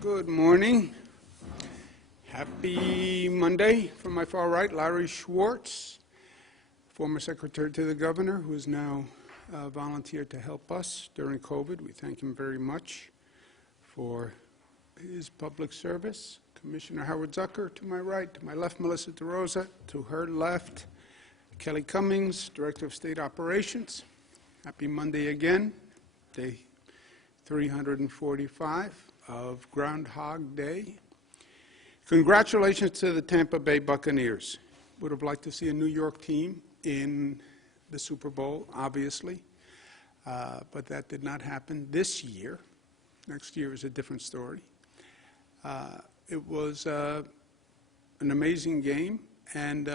Good morning. Happy Monday. From my far right, Larry Schwartz, former secretary to the governor, who has now volunteered to help us during COVID. We thank him very much for his public service. Commissioner Howard Zucker to my right, to my left, Melissa DeRosa, to her left, Kelly Cummings, Director of State Operations. Happy Monday again, day 345 of Groundhog Day. Congratulations to the Tampa Bay Buccaneers. Would have liked to see a New York team in the Super Bowl, obviously, but that did not happen this year. Next year is a different story. It was an amazing game, and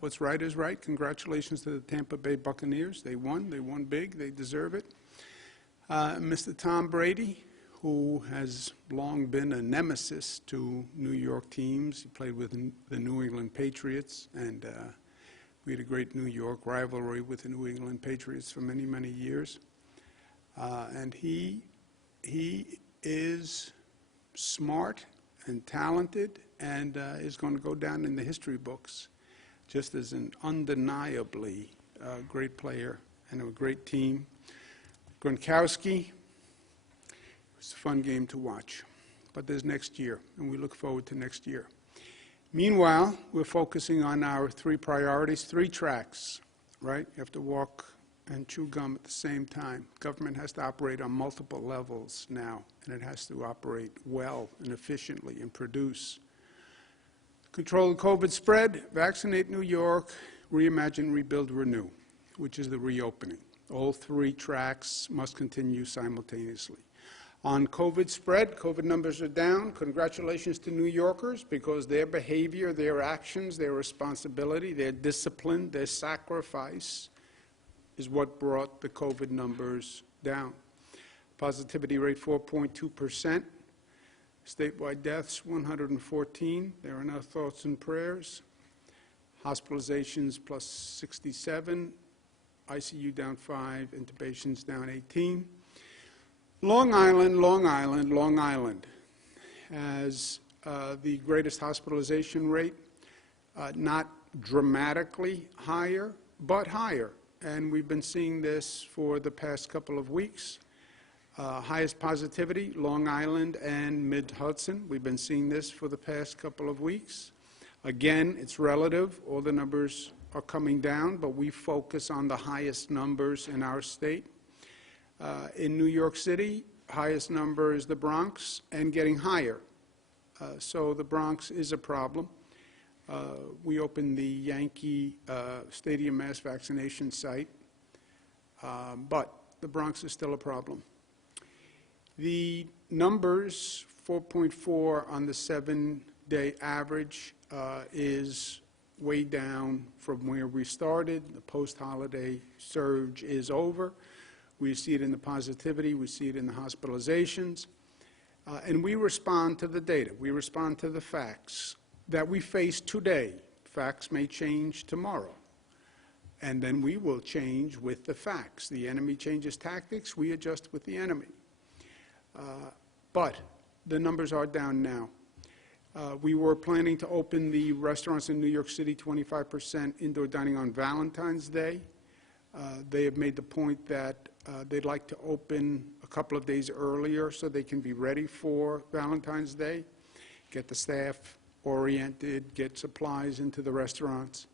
what's right is right. Congratulations to the Tampa Bay Buccaneers. They won big, they deserve it. Mr. Tom Brady, who has long been a nemesis to New York teams. He played with the New England Patriots, and we had a great New York rivalry with the New England Patriots for many, many years. And he is smart and talented and is going to go down in the history books just as an undeniably great player and a great team. Gronkowski. It's a fun game to watch, but there's next year, and we look forward to next year. Meanwhile, we're focusing on our three priorities, three tracks, right? You have to walk and chew gum at the same time. Government has to operate on multiple levels now, and it has to operate well and efficiently and produce. Control the COVID spread, vaccinate New York, reimagine, rebuild, renew, which is the reopening. All three tracks must continue simultaneously. On COVID spread, COVID numbers are down. Congratulations to New Yorkers, because their behavior, their actions, their responsibility, their discipline, their sacrifice is what brought the COVID numbers down. Positivity rate 4.2%. Statewide deaths 114. There are no thoughts and prayers. Hospitalizations plus 67. ICU down 5. Intubations down 18. Long Island has the greatest hospitalization rate, not dramatically higher, but higher. And we've been seeing this for the past couple of weeks. Highest positivity, Long Island and Mid-Hudson. We've been seeing this for the past couple of weeks. Again, it's relative. All the numbers are coming down, but we focus on the highest numbers in our state. In New York City, highest number is the Bronx, and getting higher. So the Bronx is a problem. We opened the Yankee Stadium mass vaccination site, but the Bronx is still a problem. The numbers, 4.4 on the 7-day average, is way down from where we started. The post-holiday surge is over. We see it in the positivity, we see it in the hospitalizations, and we respond to the data. We respond to the facts that we face today. Facts may change tomorrow, and then we will change with the facts. The enemy changes tactics, we adjust with the enemy. But the numbers are down now. We were planning to open the restaurants in New York City 25% indoor dining on Valentine's Day. They have made the point that they'd like to open a couple of days earlier so they can be ready for Valentine's Day, get the staff oriented, get supplies into the restaurants,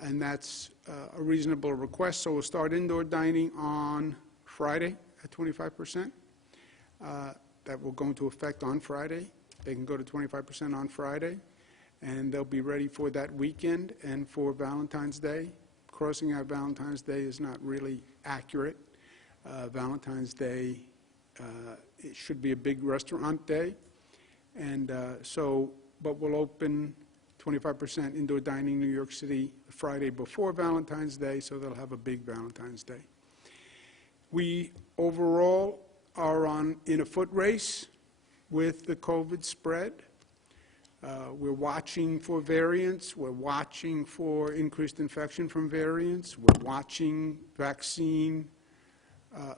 and that's a reasonable request. So we'll start indoor dining on Friday at 25%. That will go into effect on Friday. They can go to 25% on Friday, and they'll be ready for that weekend and for Valentine's Day. Crossing out Valentine's Day is not really accurate. Valentine's Day, it should be a big restaurant day, and but we'll open 25% indoor dining New York City Friday before Valentine's Day, so they'll have a big Valentine's Day. We overall are in a foot race with the COVID spread. We're watching for variants. We're watching for increased infection from variants. We're watching vaccine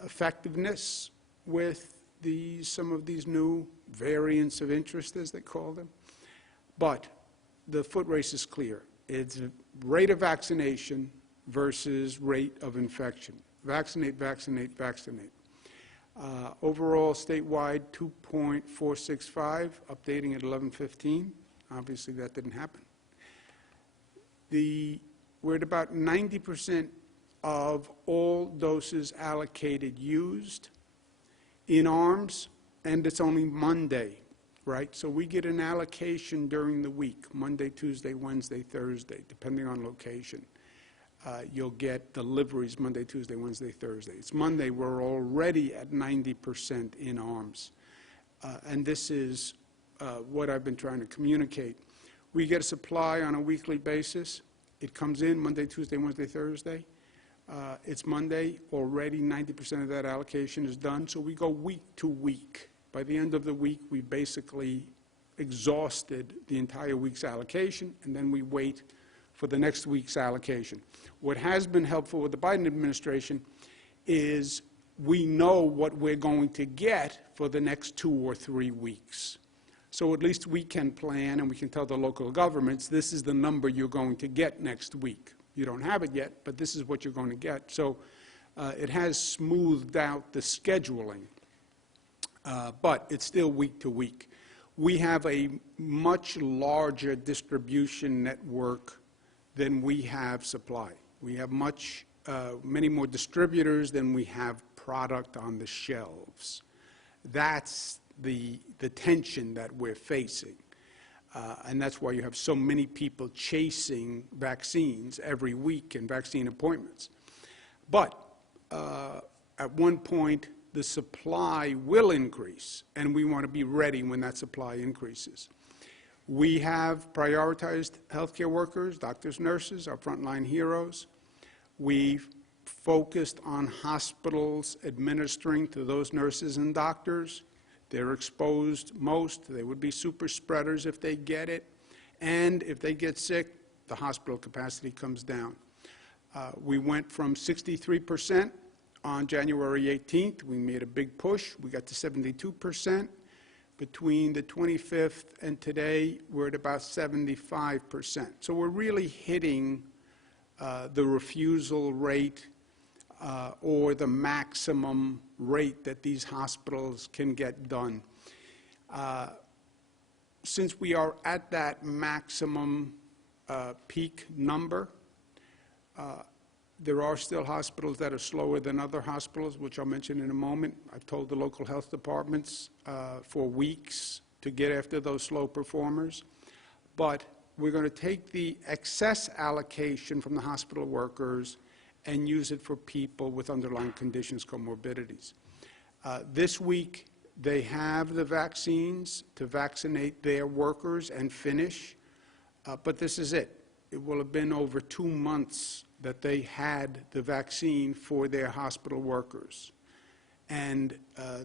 effectiveness with some of these new variants of interest, as they call them. But the foot race is clear. It's rate of vaccination versus rate of infection. Vaccinate, vaccinate, vaccinate. Overall, statewide, 2.465, updating at 11:15. Obviously, that didn't happen. We're at about 90% of all doses allocated used in arms, and it's only Monday, right? So we get an allocation during the week, Monday, Tuesday, Wednesday, Thursday, depending on location. You'll get deliveries Monday, Tuesday, Wednesday, Thursday. It's Monday, we're already at 90% in arms. And this is what I've been trying to communicate. We get a supply on a weekly basis. It comes in Monday, Tuesday, Wednesday, Thursday. It's Monday, already 90% of that allocation is done, so we go week to week. By the end of the week, we basically exhausted the entire week's allocation, and then we wait for the next week's allocation. What has been helpful with the Biden administration is we know what we're going to get for the next 2 or 3 weeks. So at least we can plan and we can tell the local governments, this is the number you're going to get next week. You don't have it yet, but this is what you're going to get. So it has smoothed out the scheduling, but it's still week to week. We have a much larger distribution network than we have supply. We have many more distributors than we have product on the shelves. That's the tension that we're facing. And that's why you have so many people chasing vaccines every week and vaccine appointments. But at one point, the supply will increase, and we want to be ready when that supply increases. We have prioritized healthcare workers, doctors, nurses, our frontline heroes. We've focused on hospitals administering to those nurses and doctors. They're exposed most. They would be super spreaders if they get it. And if they get sick, the hospital capacity comes down. We went from 63% on January 18th. We made a big push. We got to 72%. Between the 25th and today, we're at about 75%. So we're really hitting the refusal rate or the maximum rate that these hospitals can get done. Since we are at that maximum peak number, there are still hospitals that are slower than other hospitals, which I'll mention in a moment. I've told the local health departments for weeks to get after those slow performers. But we're going to take the excess allocation from the hospital workers and use it for people with underlying conditions, comorbidities. This week, they have the vaccines to vaccinate their workers and finish, but this is it. It will have been over 2 months that they had the vaccine for their hospital workers. And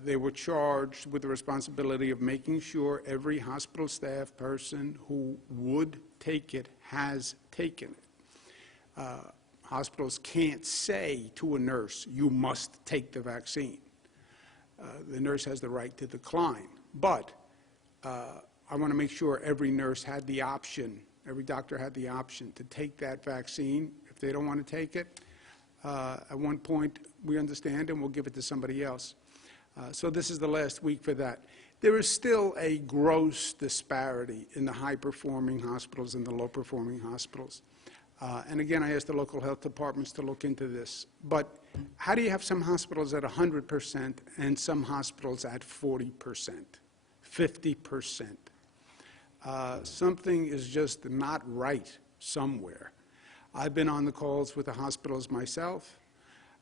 they were charged with the responsibility of making sure every hospital staff person who would take it has taken it. Hospitals can't say to a nurse, you must take the vaccine. The nurse has the right to decline. But I want to make sure every nurse had the option, every doctor had the option to take that vaccine. If they don't want to take it, at one point we understand and we'll give it to somebody else. So this is the last week for that. There is still a gross disparity in the high-performing hospitals and the low-performing hospitals. And again, I asked the local health departments to look into this. But how do you have some hospitals at 100% and some hospitals at 40%, 50%? Something is just not right somewhere. I've been on the calls with the hospitals myself.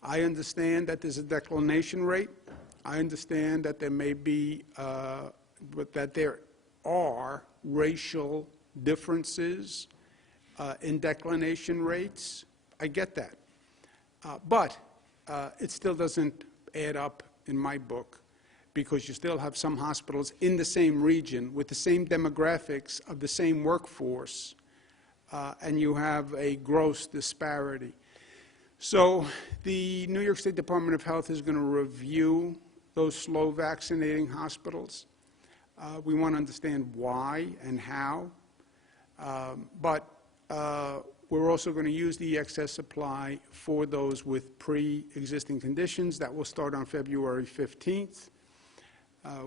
I understand that there's a declination rate. I understand that there may be, that there are racial differences in declination rates. I get that. But it still doesn't add up in my book, because you still have some hospitals in the same region with the same demographics of the same workforce, and you have a gross disparity. So the New York State Department of Health is going to review those slow vaccinating hospitals. We want to understand why and how, but we're also going to use the excess supply for those with pre-existing conditions. That will start on February 15th.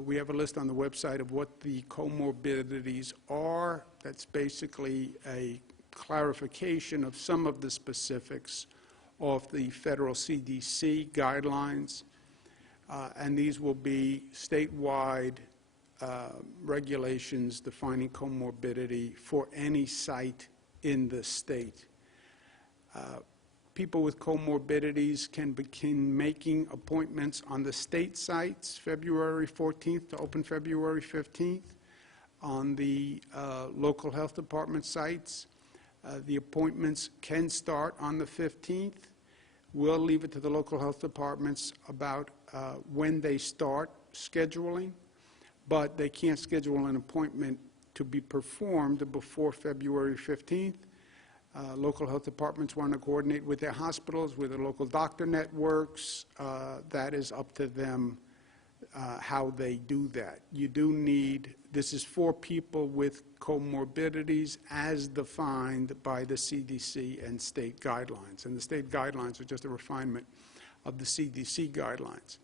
We have a list on the website of what the comorbidities are. That's basically a clarification of some of the specifics of the federal CDC guidelines. And these will be statewide regulations defining comorbidity for any site in the state. People with comorbidities can begin making appointments on the state sites February 14th to open February 15th. On the local health department sites, the appointments can start on the 15th. We'll leave it to the local health departments about when they start scheduling, but they can't schedule an appointment to be performed before February 15th. Local health departments want to coordinate with their hospitals, with their local doctor networks. That is up to them how they do that. You do need, this is for people with comorbidities as defined by the CDC and state guidelines. And the state guidelines are just a refinement of the CDC guidelines.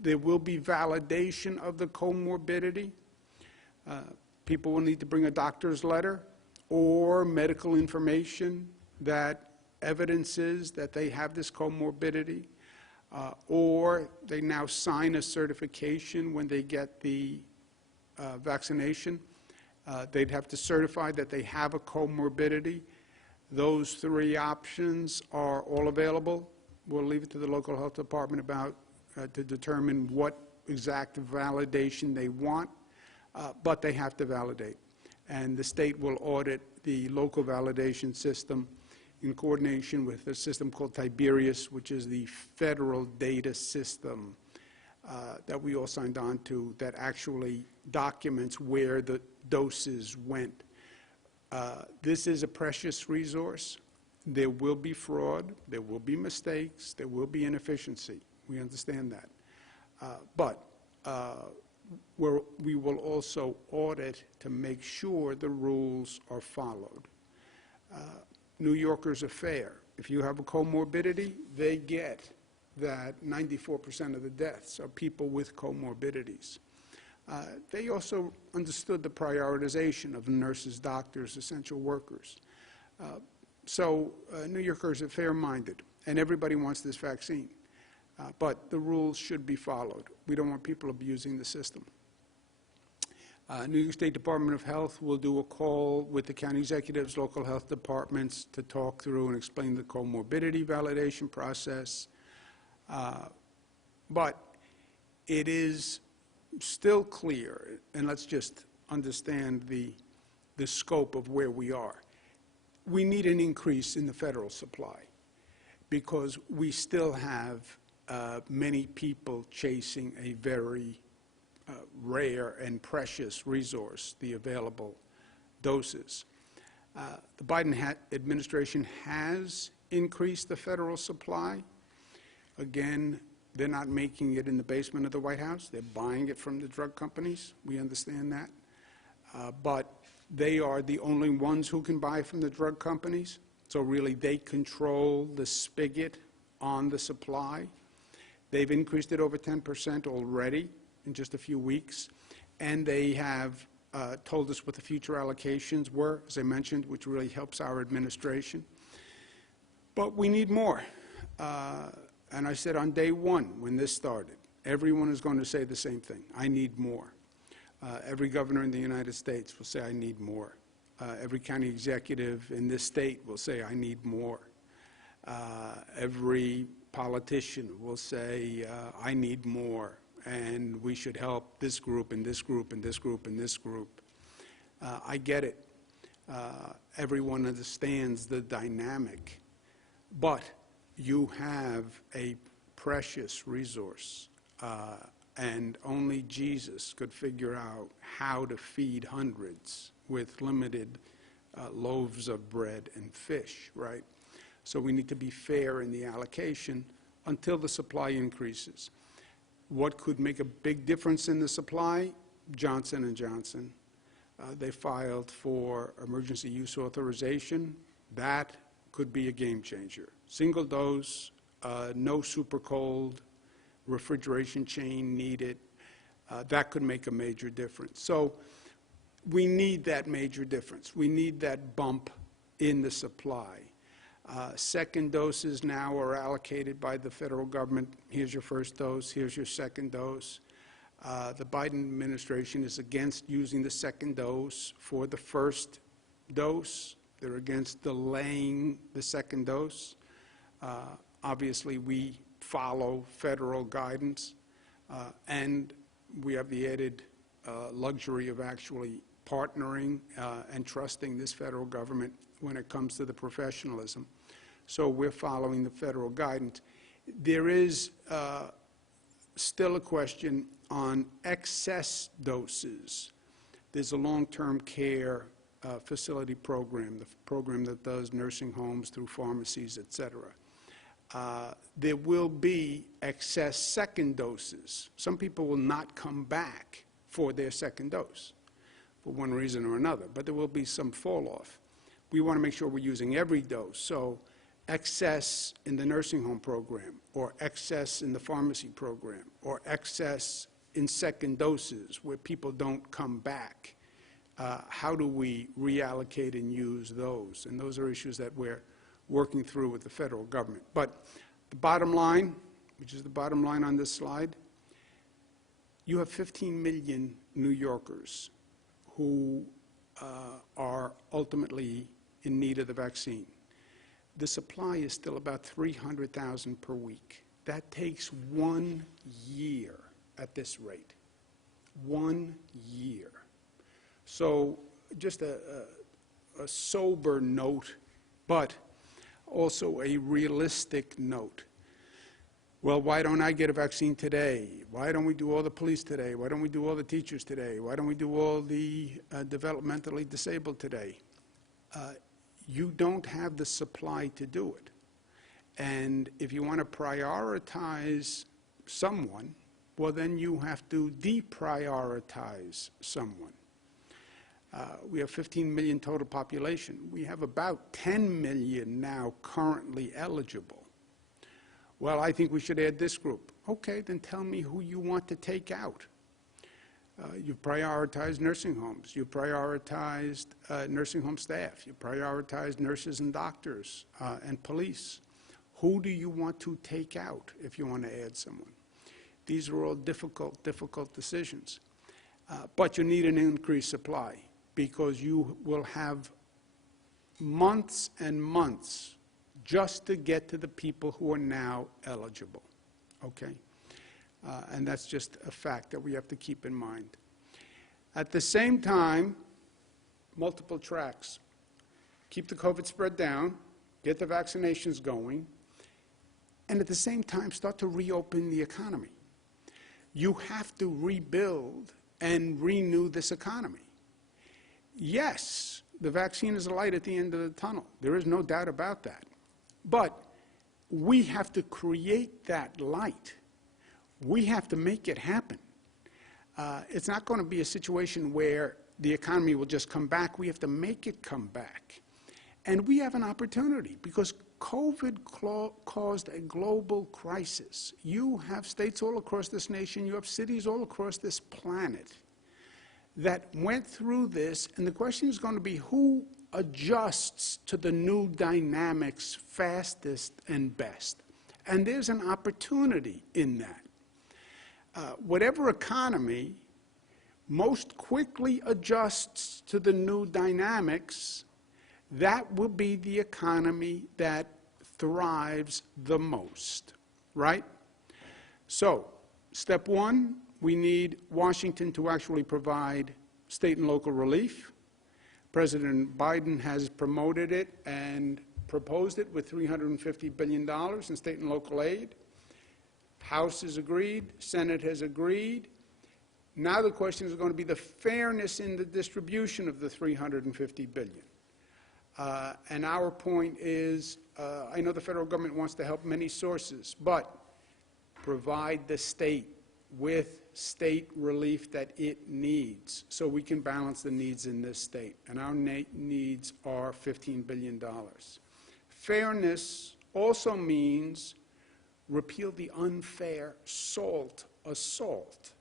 There will be validation of the comorbidity. People will need to bring a doctor's letter or medical information that evidences that they have this comorbidity, or they now sign a certification when they get the vaccination. They'd have to certify that they have a comorbidity. Those three options are all available. We'll leave it to the local health department about to determine what exact validation they want, but they have to validate. And the state will audit the local validation system in coordination with a system called Tiberius, which is the federal data system that we all signed on to that actually documents where the doses went. This is a precious resource. There will be fraud, there will be mistakes, there will be inefficiency. We understand that. But we will also audit to make sure the rules are followed. New Yorkers are fair. If you have a comorbidity, they get that 94% of the deaths are people with comorbidities. They also understood the prioritization of nurses, doctors, essential workers. So New Yorkers are fair-minded, and everybody wants this vaccine. But the rules should be followed. We don't want people abusing the system. New York State Department of Health will do a call with the county executives, local health departments to talk through and explain the comorbidity validation process. But it is still clear, and let's just understand the scope of where we are. We need an increase in the federal supply because we still have many people chasing a very rare and precious resource, the available doses. The Biden administration has increased the federal supply. Again, they're not making it in the basement of the White House. They're buying it from the drug companies. We understand that. But they are the only ones who can buy from the drug companies. So really, they control the spigot on the supply. They've increased it over 10% already in just a few weeks. And they have told us what the future allocations were, as I mentioned, which really helps our administration. But we need more. And I said on day one when this started, everyone is going to say the same thing. I need more. Every governor in the United States will say, I need more. Every county executive in this state will say, I need more. Every politician will say, I need more, and we should help this group and this group and this group and this group. I get it. Everyone understands the dynamic. But you have a precious resource, and only Jesus could figure out how to feed hundreds with limited loaves of bread and fish, right? So we need to be fair in the allocation until the supply increases. What could make a big difference in the supply Johnson & Johnson. They filed for emergency use authorization. That could be a game changer. Single dose, no super cold, refrigeration chain needed. That could make a major difference. So we need that major difference. We need that bump in the supply. Second doses now are allocated by the federal government. Here's your first dose, here's your second dose. The Biden administration is against using the second dose for the first dose. They're against delaying the second dose. Obviously, we follow federal guidance, and we have the added luxury of actually partnering and trusting this federal government when it comes to the professionalism. So we're following the federal guidance. There is still a question on excess doses. There's a long-term care facility program, the program that does nursing homes through pharmacies, et cetera. There will be excess second doses. Some people will not come back for their second dose for one reason or another, but there will be some fall off. We want to make sure we're using every dose. So excess in the nursing home program, or excess in the pharmacy program, or excess in second doses where people don't come back. How do we reallocate and use those? And those are issues that we're working through with the federal government. But the bottom line, which is the bottom line on this slide, you have 15 million New Yorkers who are ultimately in need of the vaccine. The supply is still about 300,000 per week. That takes 1 year at this rate. 1 year. So just a sober note, but also a realistic note. Well, why don't I get a vaccine today? Why don't we do all the police today? Why don't we do all the teachers today? Why don't we do all the developmentally disabled today? You don't have the supply to do it. And if you want to prioritize someone, well, then you have to deprioritize someone. We have 15 million total population. We have about 10 million now currently eligible. Well, I think we should add this group. Okay, then tell me who you want to take out. You prioritized nursing homes. You prioritized nursing home staff. You prioritized nurses and doctors and police. Who do you want to take out if you want to add someone? These are all difficult decisions. But you need an increased supply because you will have months and months just to get to the people who are now eligible, okay? And that's just a fact that we have to keep in mind. At the same time, multiple tracks. Keep the COVID spread down, get the vaccinations going, and at the same time start to reopen the economy. You have to rebuild and renew this economy. Yes, the vaccine is a light at the end of the tunnel. There is no doubt about that. But we have to create that light. We have to make it happen. It's not going to be a situation where the economy will just come back. We have to make it come back. And we have an opportunity because COVID caused a global crisis. You have states all across this nation, you have cities all across this planet that went through this, and the question is going to be who adjusts to the new dynamics fastest and best. And there's an opportunity in that. Whatever economy most quickly adjusts to the new dynamics, that will be the economy that thrives the most, right? So, step one, we need Washington to actually provide state and local relief. President Biden has promoted it and proposed it with $350 billion in state and local aid. House has agreed, Senate has agreed. Now the question is going to be the fairness in the distribution of the $350 billion. And our point is, I know the federal government wants to help many sources, but provide the state with state relief that it needs so we can balance the needs in this state. And our needs are $15 billion. Fairness also means repeal the unfair SALT assault,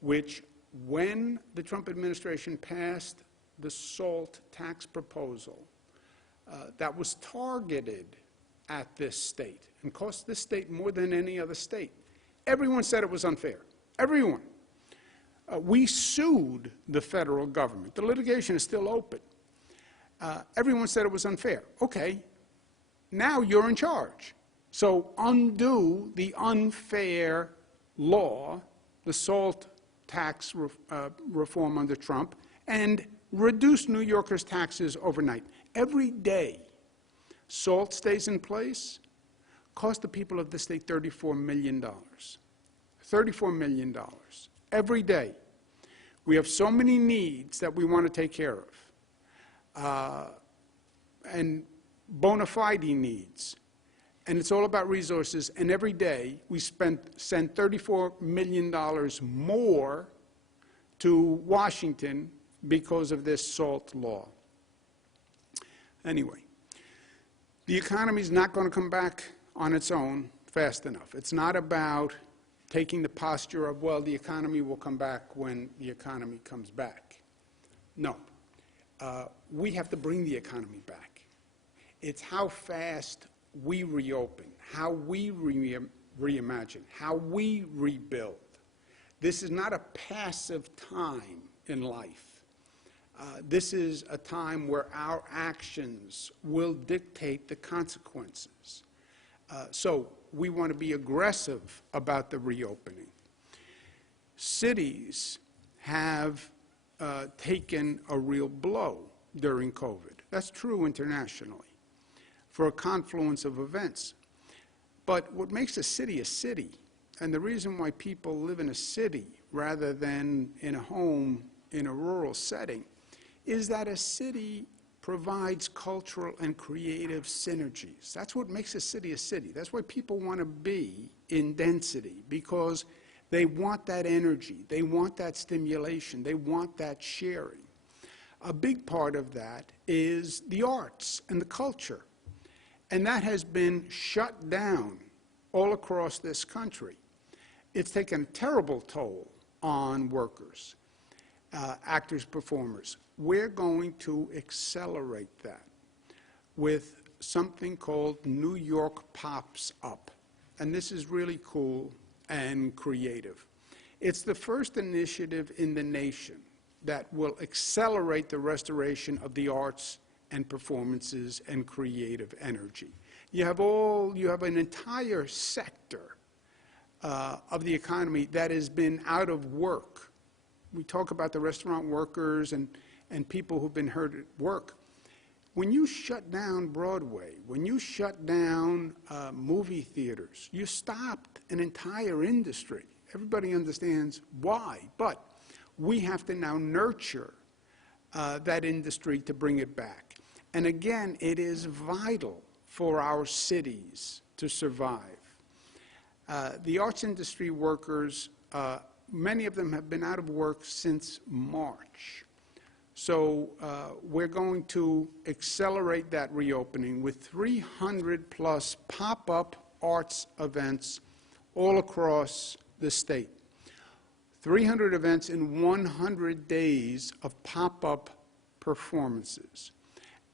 which when the Trump administration passed the SALT tax proposal, that was targeted at this state and cost this state more than any other state. Everyone said it was unfair. Everyone. We sued the federal government. The litigation is still open. Everyone said it was unfair. Okay, now you're in charge. So undo the unfair law, the SALT tax reform under Trump, and reduce New Yorkers' taxes overnight. Every day SALT stays in place cost the people of the state $34 million. $34 million every day. We have so many needs that we want to take care of, and bona fide needs. And it's all about resources, and every day we send $34 million more to Washington because of this SALT law. Anyway, the economy is not going to come back on its own fast enough. It's not about taking the posture of, well, the economy will come back when the economy comes back. No. We have to bring the economy back. It's how fast we reopen, how we reimagine, how we rebuild. This is not a passive time in life. This is a time where our actions will dictate the consequences. So we want to be aggressive about the reopening. Cities have taken a real blow during COVID. That's true internationally for a confluence of events. But what makes a city, and the reason why people live in a city rather than in a home in a rural setting, is that a city provides cultural and creative synergies. That's what makes a city. That's why people want to be in density, because they want that energy, they want that stimulation, they want that sharing. A big part of that is the arts and the culture. And that has been shut down all across this country. It's taken a terrible toll on workers, actors, performers. We're going to accelerate that with something called New York PopsUp. And this is really cool and creative. It's the first initiative in the nation that will accelerate the restoration of the arts and performances and creative energy. You have an entire sector of the economy that has been out of work. We talk about the restaurant workers and people who've been hurt at work. When you shut down Broadway, when you shut down movie theaters, you stopped an entire industry. Everybody understands why, but we have to now nurture that industry to bring it back. And again, it is vital for our cities to survive. The arts industry workers, many of them have been out of work since March. So we're going to accelerate that reopening with 300 plus pop-up arts events all across the state. 300 events in 100 days of pop-up performances.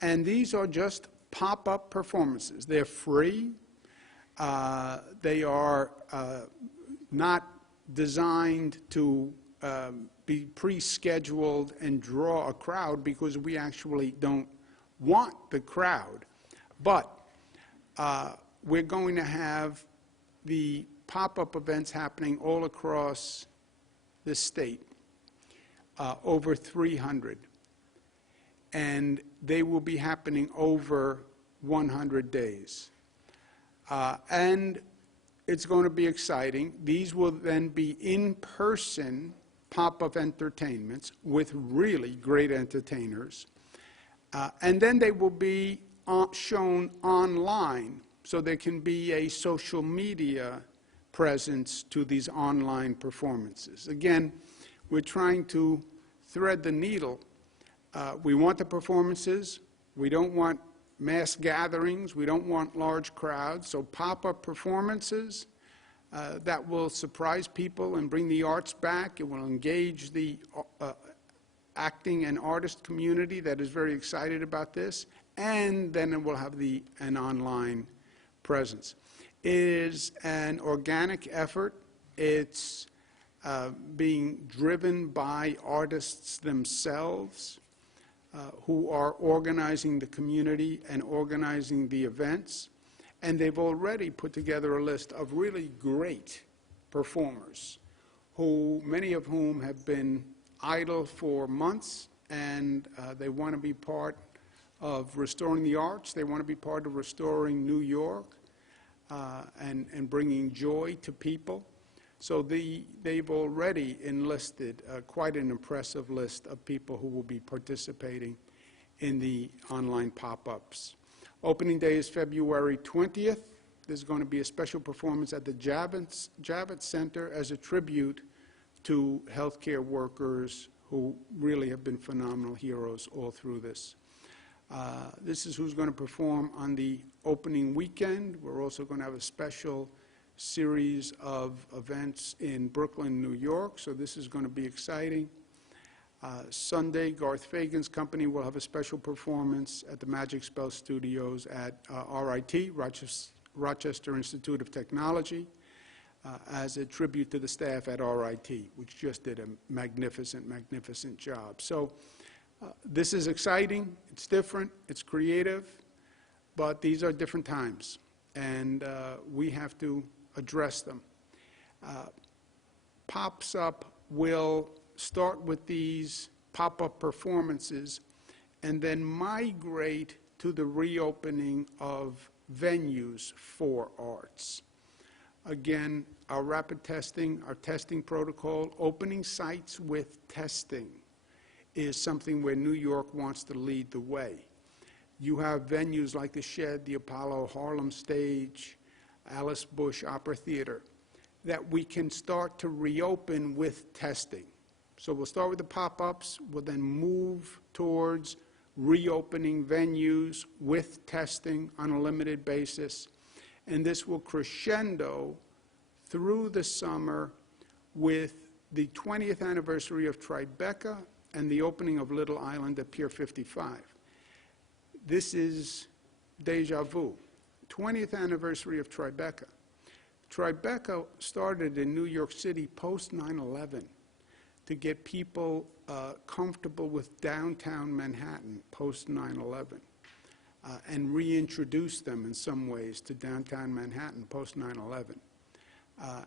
And these are just pop-up performances. They're free. They are not designed to be pre-scheduled and draw a crowd, because we actually don't want the crowd. But we're going to have the pop-up events happening all across the state, over 300. And they will be happening over 100 days. And it's going to be exciting. These will then be in-person pop-up entertainments with really great entertainers. And then they will be shown online, so there can be a social media presence to these online performances. Again, we're trying to thread the needle. We want the performances. We don't want mass gatherings. We don't want large crowds. So pop-up performances that will surprise people and bring the arts back. It will engage the acting and artist community that is very excited about this. And then it will have an online presence. It is an organic effort. It's being driven by artists themselves who are organizing the community and organizing the events. And they've already put together a list of really great performers, many of whom have been idle for months, and they want to be part of restoring the arts. They want to be part of restoring New York and bringing joy to people. So they've already enlisted quite an impressive list of people who will be participating in the online pop-ups. Opening day is February 20th. There's going to be a special performance at the Javits Center as a tribute to healthcare workers who really have been phenomenal heroes all through this. This is who's going to perform on the opening weekend. We're also going to have a special series of events in Brooklyn, New York, so this is going to be exciting. Sunday, Garth Fagan's company will have a special performance at the Magic Spell Studios at RIT, Rochester Institute of Technology, as a tribute to the staff at RIT, which just did a magnificent, magnificent job. So this is exciting, it's different, it's creative, but these are different times, and we have to address them. PopsUp will start with these pop-up performances and then migrate to the reopening of venues for arts. Again, our rapid testing, our testing protocol, opening sites with testing is something where New York wants to lead the way. You have venues like the Shed, the Apollo, Harlem Stage, Alice Bush Opera Theater that we can start to reopen with testing. So we'll start with the pop-ups, we'll then move towards reopening venues with testing on a limited basis, and this will crescendo through the summer with the 20th anniversary of Tribeca and the opening of Little Island at Pier 55. This is deja vu. 20th anniversary of Tribeca. Tribeca started in New York City post 9/11 to get people comfortable with downtown Manhattan post 9/11 and reintroduce them in some ways to downtown Manhattan post 9/11.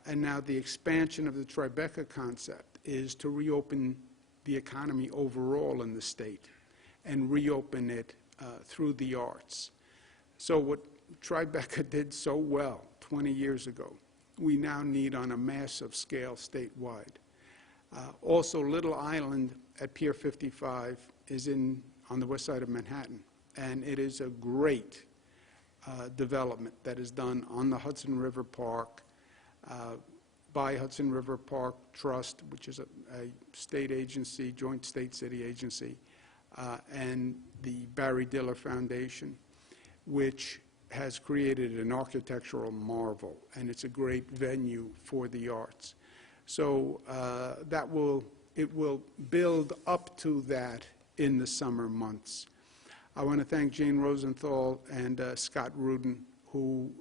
And now the expansion of the Tribeca concept is to reopen the economy overall in the state and reopen it through the arts. So what Tribeca did so well 20 years ago, we now need on a massive scale statewide. Also, Little Island at Pier 55 is on the west side of Manhattan, and it is a great development that is done on the Hudson River Park by Hudson River Park Trust, which is a state agency, joint state-city agency, and the Barry Diller Foundation, which has created an architectural marvel, and it's a great venue for the arts. So it will build up to that in the summer months. I want to thank Jane Rosenthal and Scott Rudin, who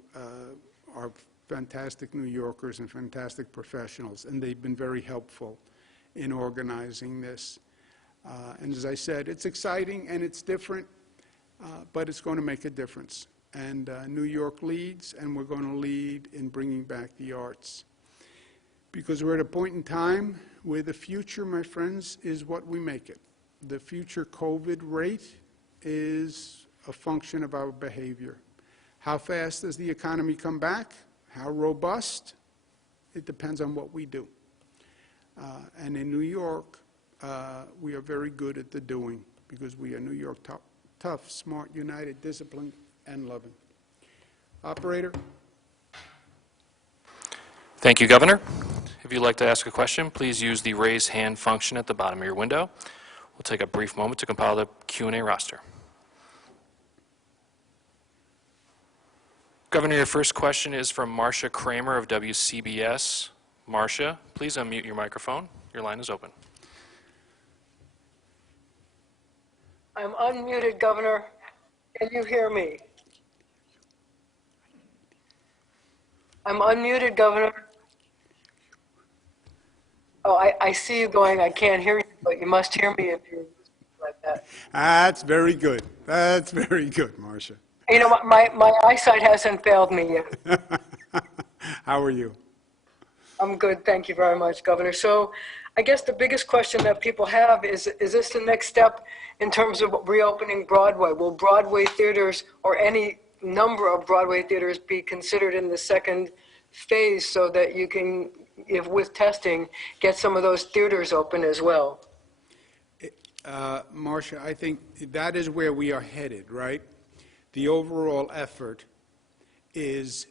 are fantastic New Yorkers and fantastic professionals, and they've been very helpful in organizing this. And as I said, it's exciting and it's different, but it's going to make a difference. And New York leads, and we're going to lead in bringing back the arts. Because we're at a point in time where the future, my friends, is what we make it. The future COVID rate is a function of our behavior. How fast does the economy come back? How robust? It depends on what we do. And in New York, we are very good at the doing because we are New York tough, smart, united, disciplined, and loving. Operator? Thank you, Governor. If you'd like to ask a question, please use the raise hand function at the bottom of your window. We'll take a brief moment to compile the Q&A roster. Governor, your first question is from Marcia Kramer of WCBS. Marcia, please unmute your microphone. Your line is open. I'm unmuted, Governor. Can you hear me? I'm unmuted, Governor. Oh, I see you going, I can't hear you, but you must hear me if you're like that. That's very good. That's very good, Marcia. You know, my eyesight hasn't failed me yet. How are you? I'm good, thank you very much, Governor. So I guess the biggest question that people have is this the next step in terms of reopening Broadway? Will Broadway theaters or any number of Broadway theaters be considered in the second phase so that you can, if with testing, get some of those theaters open as well? Marcia, I think that is where we are headed, right? The overall effort is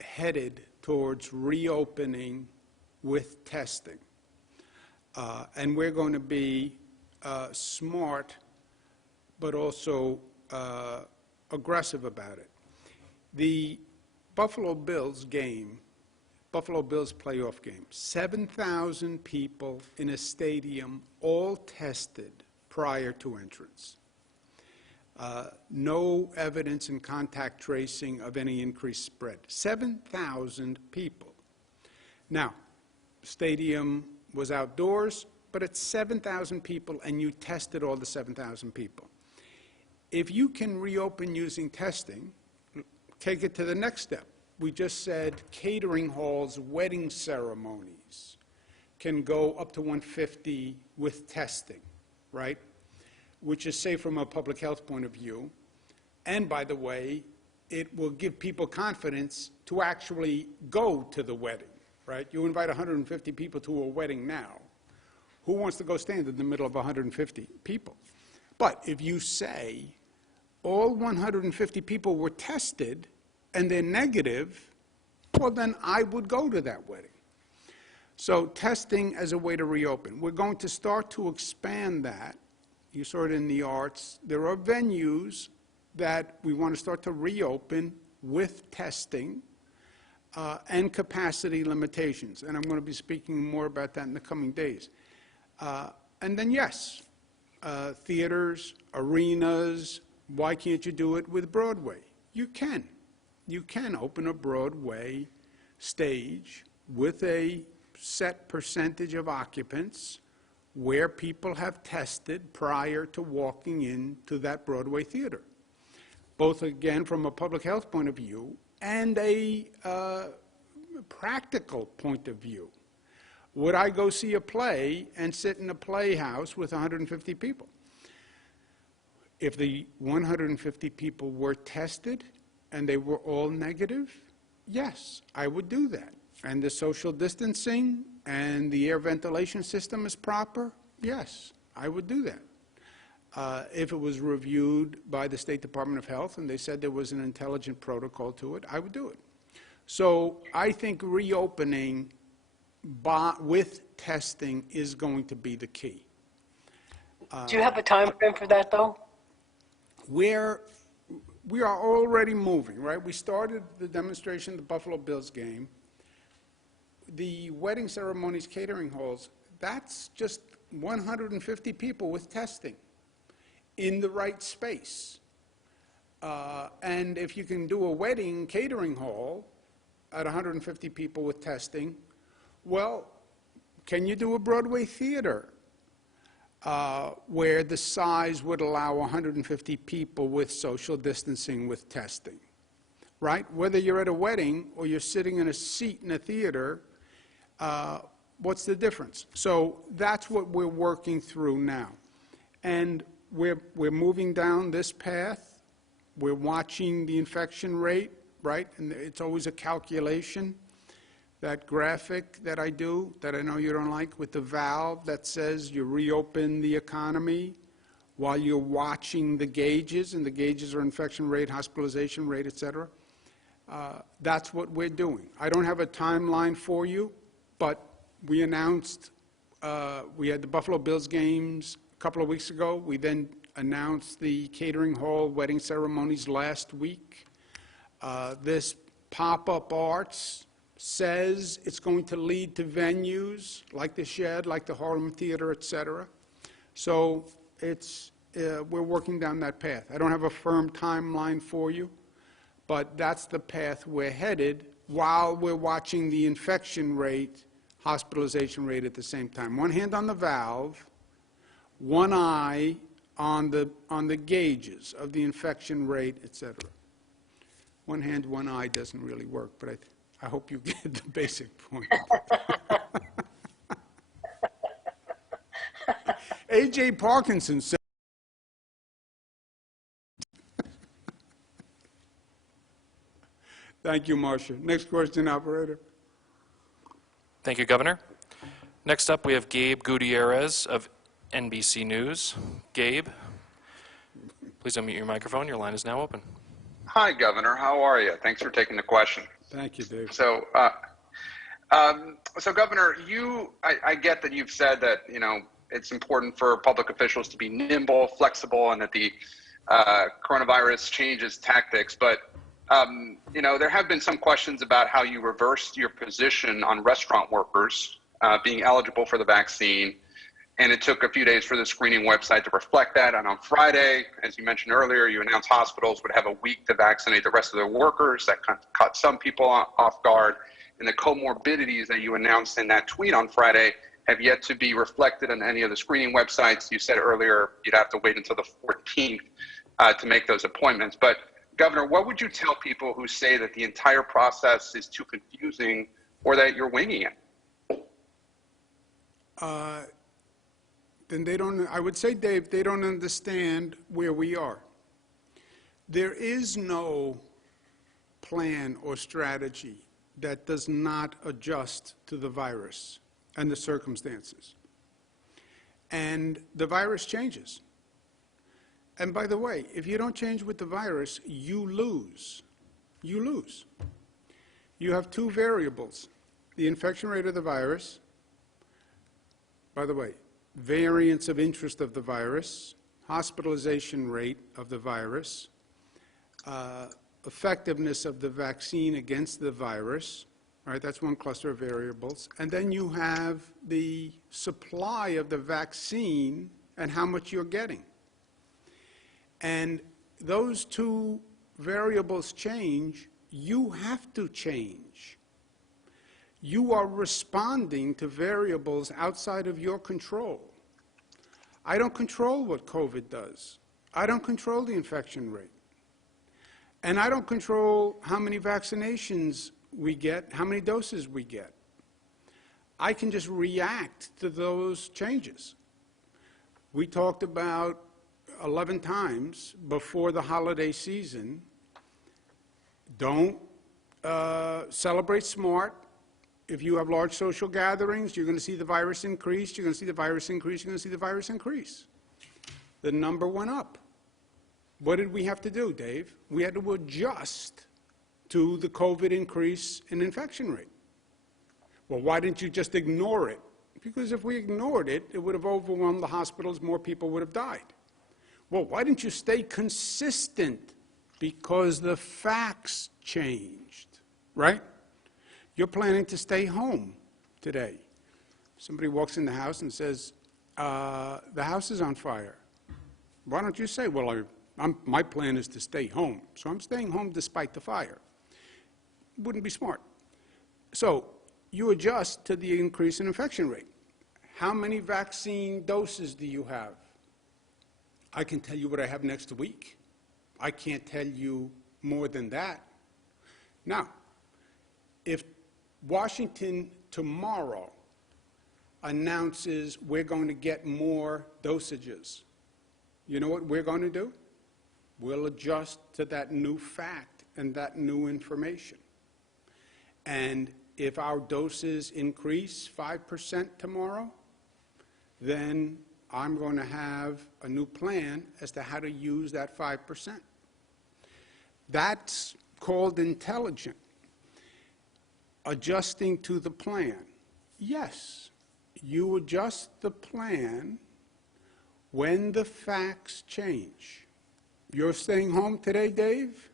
headed towards reopening with testing. And we're going to be smart, but also aggressive about it. The Buffalo Bills playoff game, 7,000 people in a stadium, all tested prior to entrance. No evidence in contact tracing of any increased spread. 7,000 people. Now, stadium was outdoors, but it's 7,000 people, and you tested all the 7,000 people. If you can reopen using testing, take it to the next step. We just said catering halls, wedding ceremonies can go up to 150 with testing, right? Which is safe from a public health point of view. And by the way, it will give people confidence to actually go to the wedding, right? You invite 150 people to a wedding now. Who wants to go stand in the middle of 150 people? But if you say all 150 people were tested and they're negative, well, then I would go to that wedding. So testing as a way to reopen. We're going to start to expand that. You saw it in the arts. There are venues that we want to start to reopen with testing and capacity limitations. And I'm going to be speaking more about that in the coming days. And then, yes, theaters, arenas, why can't you do it with Broadway? You can. You can open a Broadway stage with a set percentage of occupants where people have tested prior to walking into that Broadway theater, both, again, from a public health point of view and a practical point of view. Would I go see a play and sit in a playhouse with 150 people? If the 150 people were tested and they were all negative, yes, I would do that. And the social distancing and the air ventilation system is proper, yes, I would do that. If it was reviewed by the State Department of Health and they said there was an intelligent protocol to it, I would do it. So I think reopening with testing is going to be the key. Do you have a time frame for that, though? We are already moving, right? We started the demonstration, the Buffalo Bills game. The wedding ceremonies, catering halls, that's just 150 people with testing in the right space. And if you can do a wedding catering hall at 150 people with testing, well, can you do a Broadway theater where the size would allow 150 people with social distancing with testing, right? Whether you're at a wedding or you're sitting in a seat in a theater, what's the difference? So that's what we're working through now. And we're moving down this path. We're watching the infection rate, right? And it's always a calculation. That graphic that I do, that I know you don't like, with the valve that says you reopen the economy while you're watching the gauges, and the gauges are infection rate, hospitalization rate, et cetera. That's what we're doing. I don't have a timeline for you, but we announced, we had the Buffalo Bills games a couple of weeks ago. We then announced the catering hall wedding ceremonies last week. This pop-up arts says it's going to lead to venues like the Shed, like the Harlem Theater, et cetera. So we're working down that path. I don't have a firm timeline for you, but that's the path we're headed while we're watching the infection rate, hospitalization rate at the same time. One hand on the valve, one eye on the gauges of the infection rate, et cetera. One hand, one eye doesn't really work, but I hope you get the basic point. A.J. Parkinson said, thank you, Marcia. Next question, operator. Thank you, Governor. Next up, we have Gabe Gutierrez of NBC News. Gabe, please unmute your microphone. Your line is now open. Hi, Governor. How are you? Thanks for taking the question. Thank you, Dave. So, Governor, I get that you've said that, it's important for public officials to be nimble, flexible, and that the coronavirus changes tactics. But, there have been some questions about how you reversed your position on restaurant workers being eligible for the vaccine. And it took a few days for the screening website to reflect that. And on Friday, as you mentioned earlier, you announced hospitals would have a week to vaccinate the rest of their workers. That caught some people off guard. And the comorbidities that you announced in that tweet on Friday have yet to be reflected on any of the screening websites. You said earlier you'd have to wait until the 14th to make those appointments. But Governor, what would you tell people who say that the entire process is too confusing or that you're winging it? Then they don't, I would say, Dave, they don't understand where we are. There is no plan or strategy that does not adjust to the virus and the circumstances. And the virus changes. And by the way, if you don't change with the virus, you lose. You lose. You have two variables: the infection rate of the virus, by the way, variants of interest of the virus, hospitalization rate of the virus, effectiveness of the vaccine against the virus, right? That's one cluster of variables. And then you have the supply of the vaccine and how much you're getting. And those two variables change, you have to change. You are responding to variables outside of your control. I don't control what COVID does. I don't control the infection rate. And I don't control how many vaccinations we get, how many doses we get. I can just react to those changes. We talked about 11 times before the holiday season, don't celebrate smart. If you have large social gatherings, you're going to see the virus increase, you're going to see the virus increase, you're going to see the virus increase. The number went up. What did we have to do, Dave? We had to adjust to the COVID increase in infection rate. Well, why didn't you just ignore it? Because if we ignored it, it would have overwhelmed the hospitals, more people would have died. Well, why didn't you stay consistent? Because the facts changed, right? You're planning to stay home today. Somebody walks in the house and says, the house is on fire. Why don't you say, well, my plan is to stay home, so I'm staying home despite the fire? Wouldn't be smart. So you adjust to the increase in infection rate. How many vaccine doses do you have? I can tell you what I have next week. I can't tell you more than that. Now, if Washington tomorrow announces we're going to get more dosages, you know what we're going to do? We'll adjust to that new fact and that new information. And if our doses increase 5% tomorrow, then I'm going to have a new plan as to how to use that 5%. That's called intelligent, adjusting to the plan. Yes, you adjust the plan when the facts change. You're staying home today, Dave?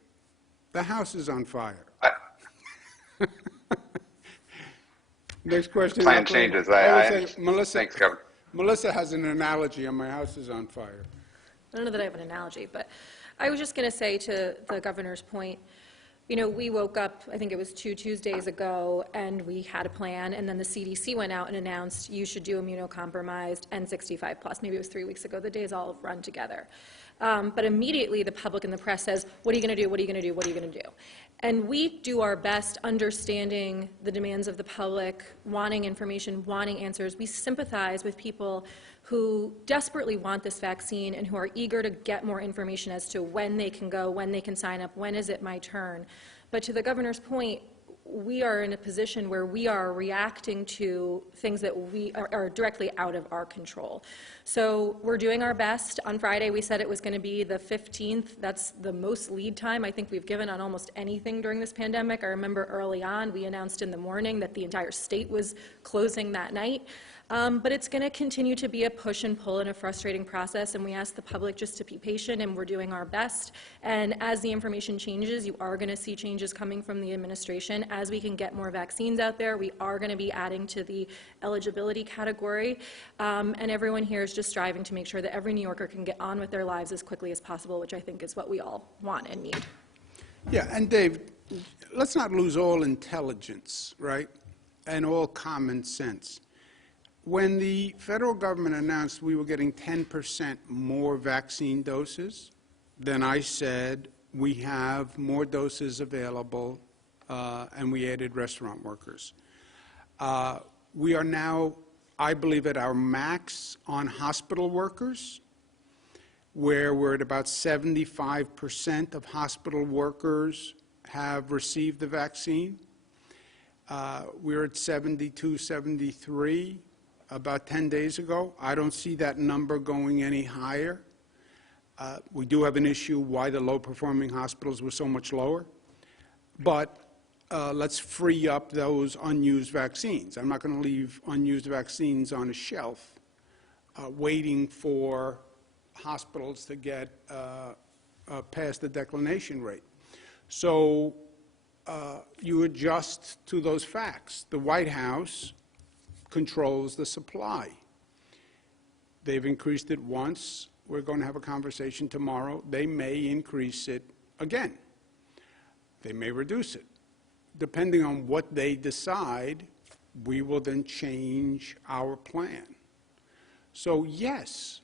The house is on fire. Next question. Plan changes. Melissa, thanks, Governor. Melissa has an analogy on my house is on fire. I don't know that I have an analogy, but I was just going to say to the governor's point, you know, we woke up, I think it was 2 Tuesdays ago, and we had a plan, and then the CDC went out and announced you should do immunocompromised and 65 plus. Maybe it was 3 weeks ago. The days all run together. But immediately the public and the press says, what are you going to do? What are you going to do? What are you going to do? And we do our best understanding the demands of the public, wanting information, wanting answers. We sympathize with people who desperately want this vaccine and who are eager to get more information as to when they can go, when they can sign up, when is it my turn. But to the governor's point, we are in a position where we are reacting to things that we are directly out of our control. So we're doing our best. On Friday, we said it was going to be the 15th. That's the most lead time I think we've given on almost anything during this pandemic. I remember early on, we announced in the morning that the entire state was closing that night. But it's going to continue to be a push and pull and a frustrating process, and we ask the public just to be patient, and we're doing our best. And as the information changes, you are going to see changes coming from the administration. As we can get more vaccines out there, we are going to be adding to the eligibility category, and everyone here is just striving to make sure that every New Yorker can get on with their lives as quickly as possible, which I think is what we all want and need. Yeah, and Dave, let's not lose all intelligence, right, and all common sense. When the federal government announced we were getting 10% more vaccine doses, then I said we have more doses available, and we added restaurant workers. We are now, I believe, at our max on hospital workers, where we're at about 75% of hospital workers have received the vaccine. We're at 72, 73. About 10 days ago. I don't see that number going any higher. We do have an issue why the low-performing hospitals were so much lower. But let's free up those unused vaccines. I'm not going to leave unused vaccines on a shelf waiting for hospitals to get past the declination rate. So you adjust to those facts. The White House controls the supply. They've increased it once. We're going to have a conversation tomorrow. They may increase it again. They may reduce it. Depending on what they decide, we will then change our plan. So yes,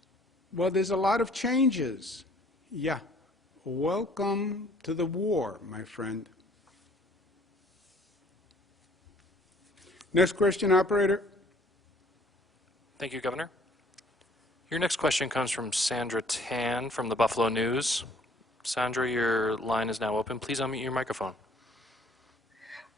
well, there's a lot of changes. Yeah, welcome to the war, my friend. Next question, operator. Thank you, Governor. Your next question comes from Sandra Tan from the Buffalo News. Sandra, your line is now open. Please unmute your microphone.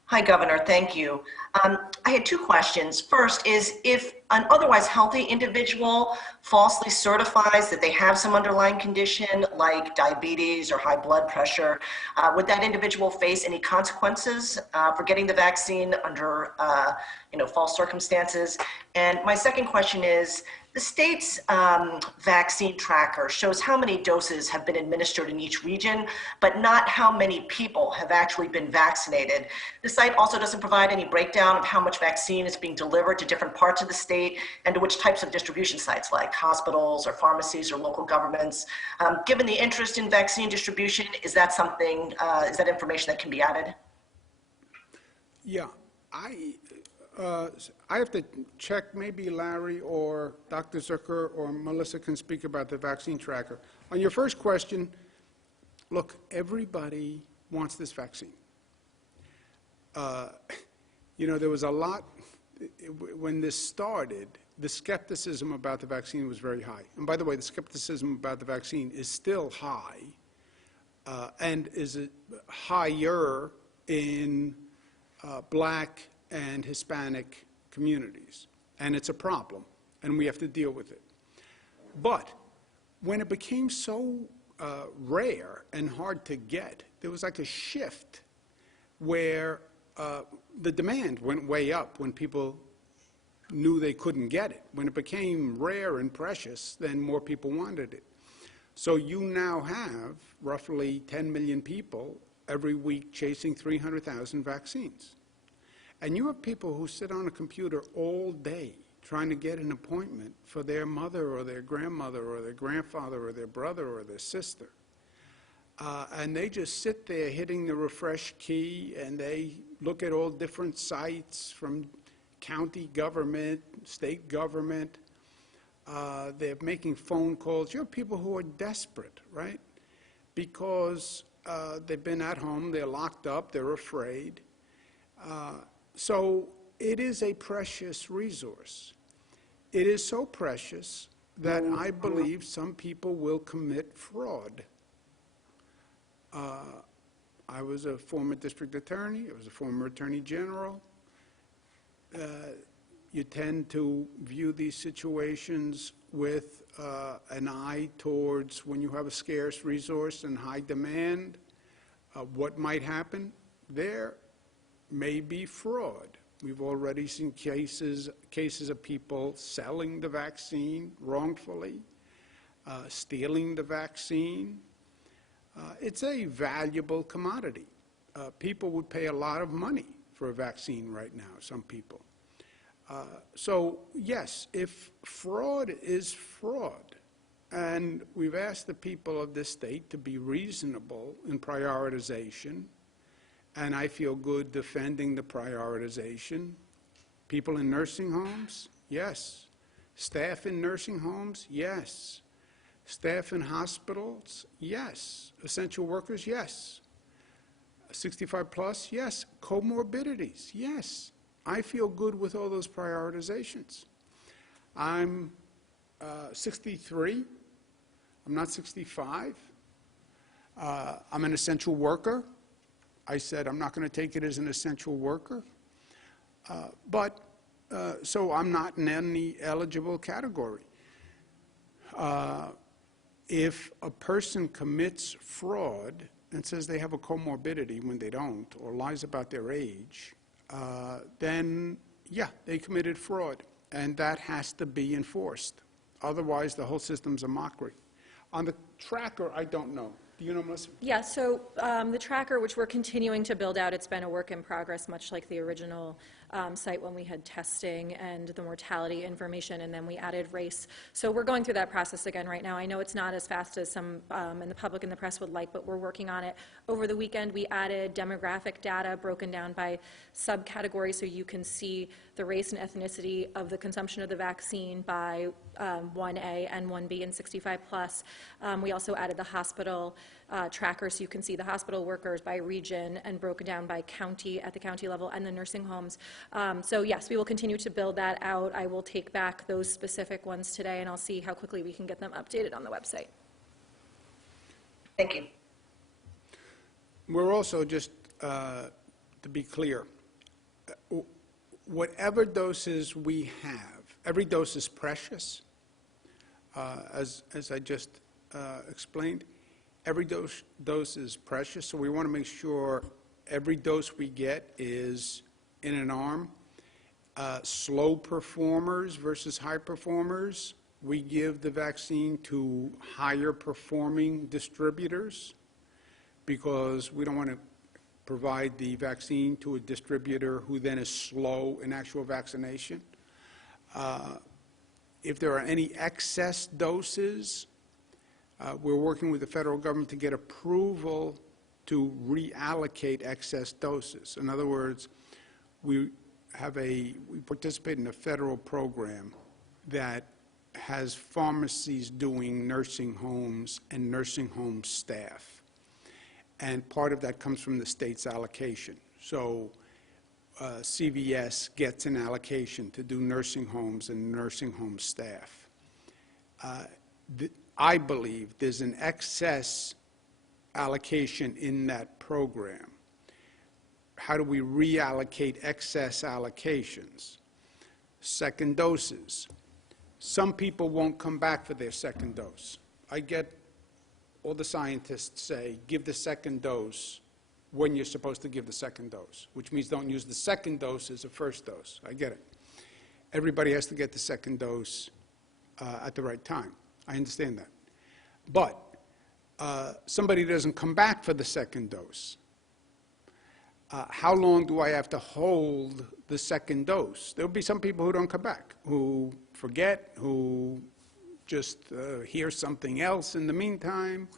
Hi, Governor. Thank you. I had 2 questions. First is, if an otherwise healthy individual falsely certifies that they have some underlying condition like diabetes or high blood pressure, would that individual face any consequences for getting the vaccine under false circumstances? And my second question is, the state's vaccine tracker shows how many doses have been administered in each region, but not how many people have actually been vaccinated. The site also doesn't provide any breakdown of how much vaccine is being delivered to different parts of the state and to which types of distribution sites, like hospitals or pharmacies or local governments. Given the interest in vaccine distribution, is that something, is that information that can be added? Yeah, I have to check. Maybe Larry or Dr. Zucker or Melissa can speak about the vaccine tracker. On your first question, look, everybody wants this vaccine. There was a lot, when this started, the skepticism about the vaccine was very high. And by the way, the skepticism about the vaccine is still high and is higher in Black and Hispanic communities. And it's a problem, and we have to deal with it. But when it became so rare and hard to get, there was like a shift where the demand went way up when people knew they couldn't get it. When it became rare and precious, then more people wanted it. So you now have roughly 10 million people every week chasing 300,000 vaccines. And you have people who sit on a computer all day trying to get an appointment for their mother or their grandmother or their grandfather or their brother or their sister. And they just sit there hitting the refresh key, and they look at all different sites from county government, state government. They're making phone calls. You have people who are desperate, right? Because they've been at home, they're locked up, they're afraid. So it is a precious resource. It is so precious that I believe some people will commit fraud. I was a former district attorney. I was a former attorney general. You tend to view these situations with an eye towards when you have a scarce resource and high demand, what might happen. There may be fraud. We've already seen cases of people selling the vaccine wrongfully, stealing the vaccine. It's a valuable commodity. People would pay a lot of money for a vaccine right now, some people. So yes, if fraud is fraud, and we've asked the people of this state to be reasonable in prioritization, and I feel good defending the prioritization. People in nursing homes, yes. Staff in nursing homes, yes. Staff in hospitals, yes. Essential workers, yes. 65 plus, yes. Comorbidities, yes. I feel good with all those prioritizations. I'm 63. I'm not 65. I'm an essential worker. I said I'm not going to take it as an essential worker. So I'm not in any eligible category. If a person commits fraud and says they have a comorbidity when they don't, or lies about their age, then, yeah, they committed fraud, and that has to be enforced. Otherwise, the whole system's a mockery. On the tracker, I don't know. Do you know, Melissa? Yeah, so the tracker, which we're continuing to build out, it's been a work in progress, much like the original site when we had testing and the mortality information, and then we added race. So we're going through that process again right now. I know it's not as fast as some in the public and the press would like, but we're working on it. Over the weekend, we added demographic data broken down by subcategory, so you can see the race and ethnicity of the consumption of the vaccine by 1A and 1B and 65 plus. We also added the hospital tracker, so you can see the hospital workers by region and broken down by county at the county level, and the nursing homes. So yes, we will continue to build that out. I will take back those specific ones today, and I'll see how quickly we can get them updated on the website. Thank you. We're also, just to be clear, whatever doses we have, every dose is precious, as I just explained. Every dose is precious, so we want to make sure every dose we get is in an arm. Slow performers versus high performers, we give the vaccine to higher performing distributors because we don't want to provide the vaccine to a distributor who then is slow in actual vaccination. If there are any excess doses, we're working with the federal government to get approval to reallocate excess doses. In other words, we participate in a federal program that has pharmacies doing nursing homes and nursing home staff. And part of that comes from the state's allocation. So CVS gets an allocation to do nursing homes and nursing home staff. I believe there's an excess allocation in that program. How do we reallocate excess allocations? Second doses. Some people won't come back for their second dose. I get all the scientists say, give the second dose when you're supposed to give the second dose, which means don't use the second dose as a first dose. I get it. Everybody has to get the second dose at the right time. I understand that. But somebody doesn't come back for the second dose. How long do I have to hold the second dose? There'll be some people who don't come back, who forget, who just hear something else in the meantime,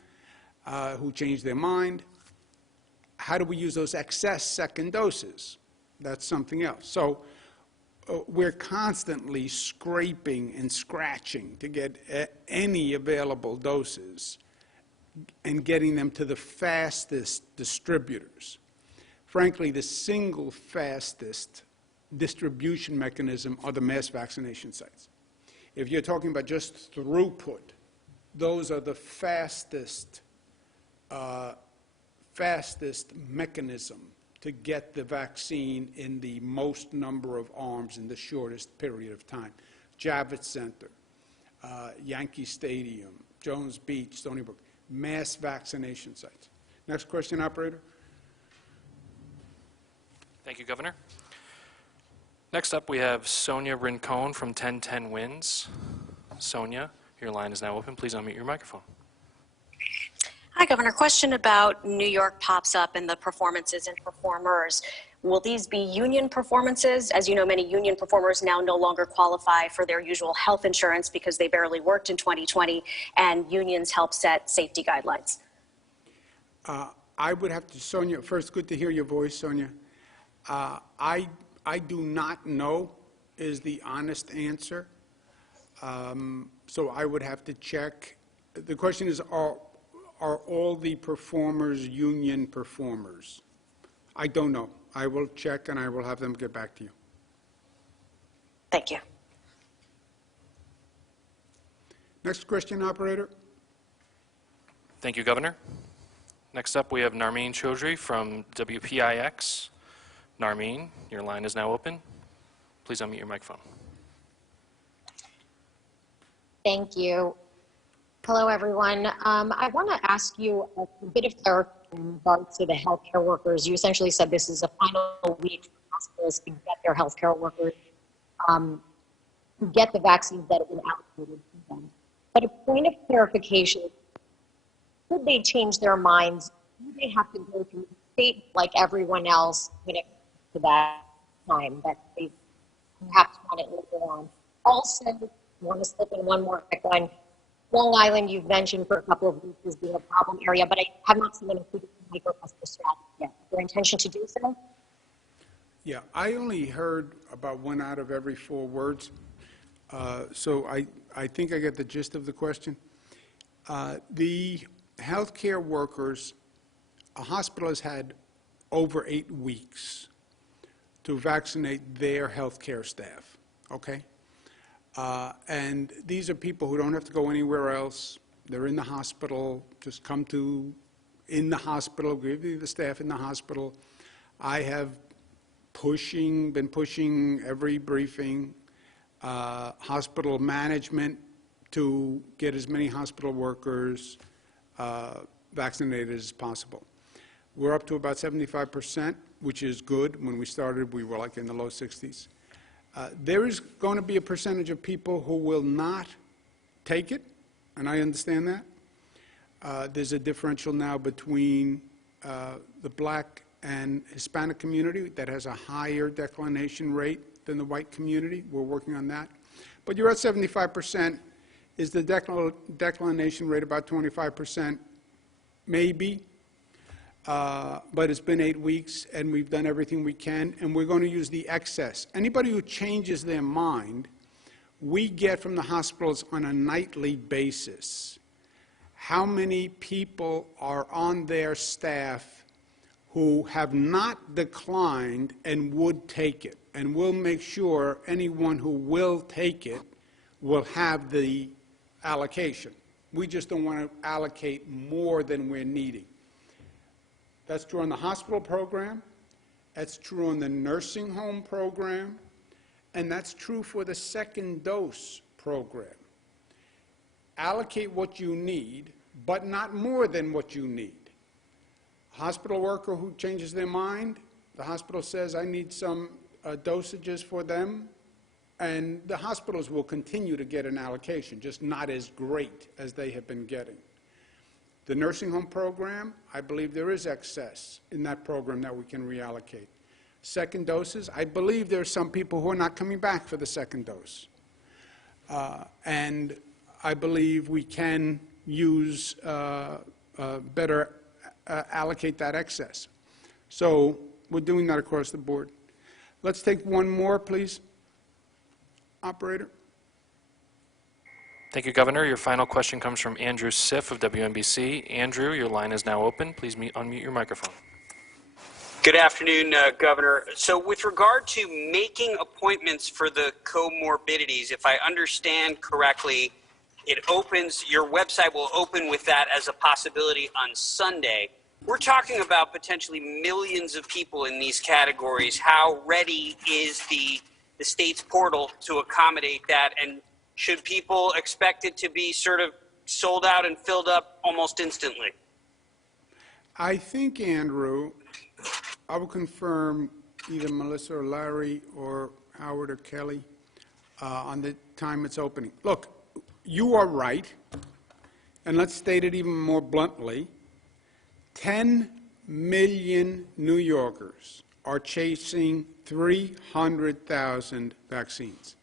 who change their mind. How do we use those excess second doses? That's something else. So we're constantly scraping and scratching to get any available doses and getting them to the fastest distributors. Frankly, the single fastest distribution mechanism are the mass vaccination sites. If you're talking about just throughput, those are the fastest mechanism to get the vaccine in the most number of arms in the shortest period of time. Javits Center, Yankee Stadium, Jones Beach, Stony Brook, mass vaccination sites. Next question, operator. Thank you, Governor. Next up, we have Sonia Rincon from 1010 Wins. Sonia, your line is now open. Please unmute your microphone. Hi, Governor. Question about New York PopsUp and the performances and performers. Will these be union performances? As you know, many union performers now no longer qualify for their usual health insurance because they barely worked in 2020, and unions help set safety guidelines. I would have to, Sonia, first, good to hear your voice, Sonia. I do not know is the honest answer. So I would have to check. The question is, are all the performers union performers? I don't know. I will check and I will have them get back to you. Thank you. Next question, operator. Thank you, Governor. Next up, we have Narmeen Chaudhry from WPIX. Narmeen, your line is now open. Please unmute your microphone. Thank you. Hello, everyone. I want to ask you a bit of clarification in regards to the healthcare workers. You essentially said this is a final week for hospitals to get their healthcare workers to get the vaccines that have been allocated to them. But a point of clarification, should they change their minds, do they have to go through the state like everyone else when it comes to that time that they perhaps want it later on? Also, I want to slip in one more quick one. Long Island, you've mentioned for a couple of weeks as being a problem area, but I have not seen them included in the microcluster strategy yet. Is there intention to do so? Yeah, I only heard about 1 out of every 4 words, so I think I get the gist of the question. The healthcare workers, a hospital has had over 8 weeks to vaccinate their healthcare staff, okay? And these are people who don't have to go anywhere else. They're in the hospital. Just come to in the hospital, give you the staff in the hospital. I have been pushing every briefing, hospital management to get as many hospital workers vaccinated as possible. We're up to about 75%, which is good. When we started, we were like in the low 60s. There is going to be a percentage of people who will not take it, and I understand that. There's a differential now between the black and Hispanic community that has a higher declination rate than the white community. We're working on that. But you're at 75%. Is the declination rate about 25%? Maybe. But it's been 8 weeks, and we've done everything we can, and we're going to use the excess. Anybody who changes their mind, we get from the hospitals on a nightly basis how many people are on their staff who have not declined and would take it. And we'll make sure anyone who will take it will have the allocation. We just don't want to allocate more than we're needing. That's true on the hospital program, that's true on the nursing home program, and that's true for the second dose program. Allocate what you need, but not more than what you need. Hospital worker who changes their mind, the hospital says, I need some dosages for them, and the hospitals will continue to get an allocation, just not as great as they have been getting. The nursing home program, I believe there is excess in that program that we can reallocate. Second doses, I believe there are some people who are not coming back for the second dose. And I believe we can use better allocate that excess. So we're doing that across the board. Let's take one more, please. Operator. Thank you, Governor. Your final question comes from Andrew Siff of WNBC. Andrew, your line is now open. Please unmute your microphone. Good afternoon, Governor. So with regard to making appointments for the comorbidities, if I understand correctly, your website will open with that as a possibility on Sunday. We're talking about potentially millions of people in these categories. How ready is the state's portal to accommodate that? And should people expect it to be sort of sold out and filled up almost instantly? I think, Andrew, I will confirm either Melissa or Larry or Howard or Kelly on the time it's opening. Look, you are right, and let's state it even more bluntly. 10 million New Yorkers are chasing 300,000 vaccines.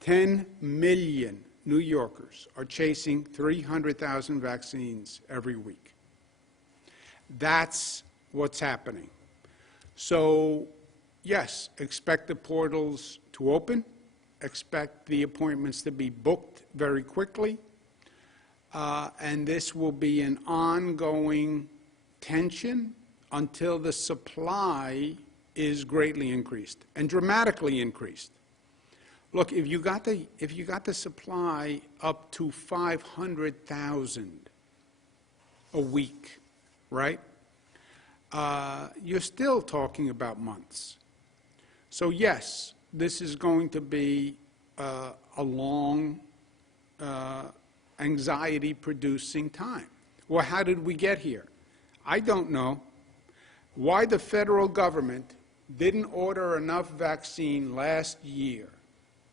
10 million New Yorkers are chasing 300,000 vaccines every week. That's what's happening. So, yes, expect the portals to open, expect the appointments to be booked very quickly, and this will be an ongoing tension until the supply is greatly increased and dramatically increased. Look, if you got the supply up to 500,000 a week, right? You're still talking about months. So yes, this is going to be a long, anxiety-producing time. Well, how did we get here? I don't know. Why the federal government didn't order enough vaccine last year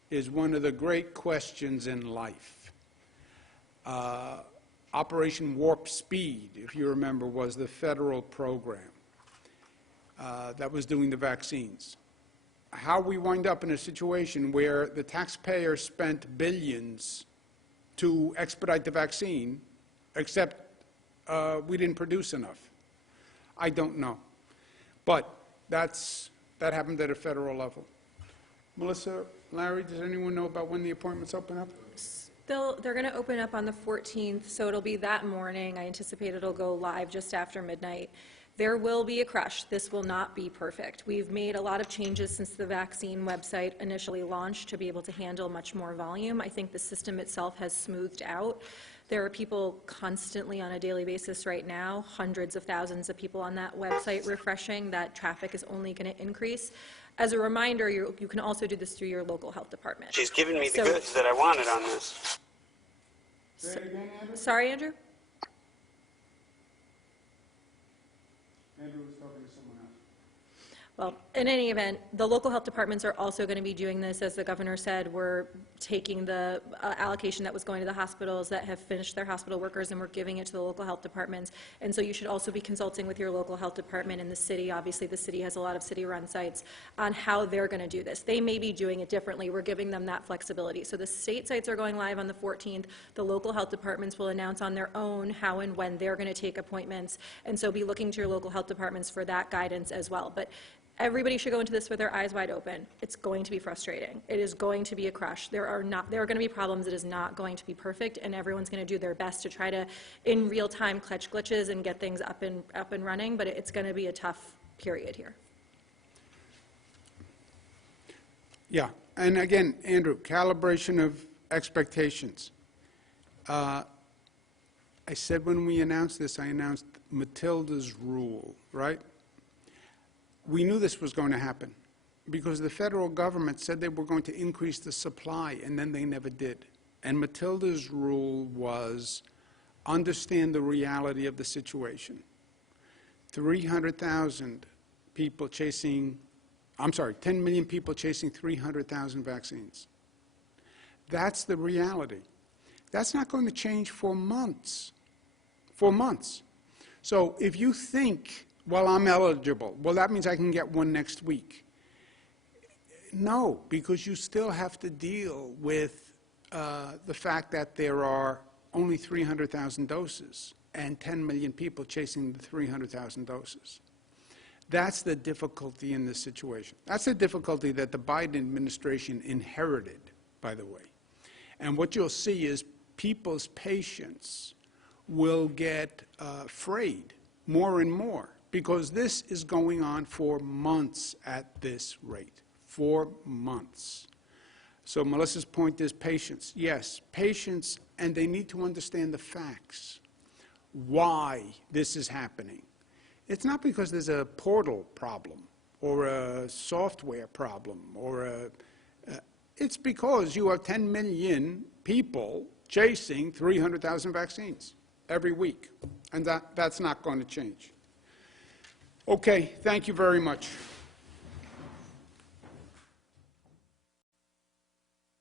is one of the great questions in life. Operation Warp Speed, if you remember, was the federal program that was doing the vaccines. How we wind up in a situation where the taxpayer spent billions to expedite the vaccine, except we didn't produce enough. I don't know. But that happened at a federal level. Melissa, Larry, does anyone know about when the appointments open up? They're going to open up on the 14th, so it'll be that morning. I anticipate it'll go live just after midnight. There will be a crush. This will not be perfect. We've made a lot of changes since the vaccine website initially launched to be able to handle much more volume. I think the system itself has smoothed out. There are people constantly on a daily basis right now, hundreds of thousands of people on that website refreshing. That traffic is only going to increase. As a reminder, you can also do this through your local health department. She's given me the goods that I wanted on this. Say it again, Andrew? Sorry, Andrew? Andrew was talking to someone else. Well, in any event, the local health departments are also going to be doing this. As the governor said, we're taking the allocation that was going to the hospitals that have finished their hospital workers, and we're giving it to the local health departments. And so you should also be consulting with your local health department in the city. Obviously, the city has a lot of city-run sites on how they're going to do this. They may be doing it differently. We're giving them that flexibility. So the state sites are going live on the 14th. The local health departments will announce on their own how and when they're going to take appointments. And so be looking to your local health departments for that guidance as well. But everybody should go into this with their eyes wide open. It's going to be frustrating. It is going to be a crush. There are going to be problems. It is not going to be perfect, and everyone's going to do their best to try to, in real time, catch glitches and get things up and running. But it's going to be a tough period here. Yeah, and again, Andrew, calibration of expectations. I said when we announced this, I announced Matilda's rule, right? We knew this was going to happen because the federal government said they were going to increase the supply, and then they never did. And Matilda's rule was understand the reality of the situation. 300,000 people chasing, 10 million people chasing 300,000 vaccines. That's the reality. That's not going to change for months. For months. So if you think, well, I'm eligible, well, that means I can get one next week. No, because you still have to deal with the fact that there are only 300,000 doses and 10 million people chasing the 300,000 doses. That's the difficulty in this situation. That's the difficulty that the Biden administration inherited, by the way. And what you'll see is people's patience will get frayed more and more, because this is going on for months at this rate. 4 months. So Melissa's point is patience. Yes, patience, and they need to understand the facts. Why this is happening. It's not because there's a portal problem or a software problem or it's because you have 10 million people chasing 300,000 vaccines every week, and that's not going to change. Okay, thank you very much.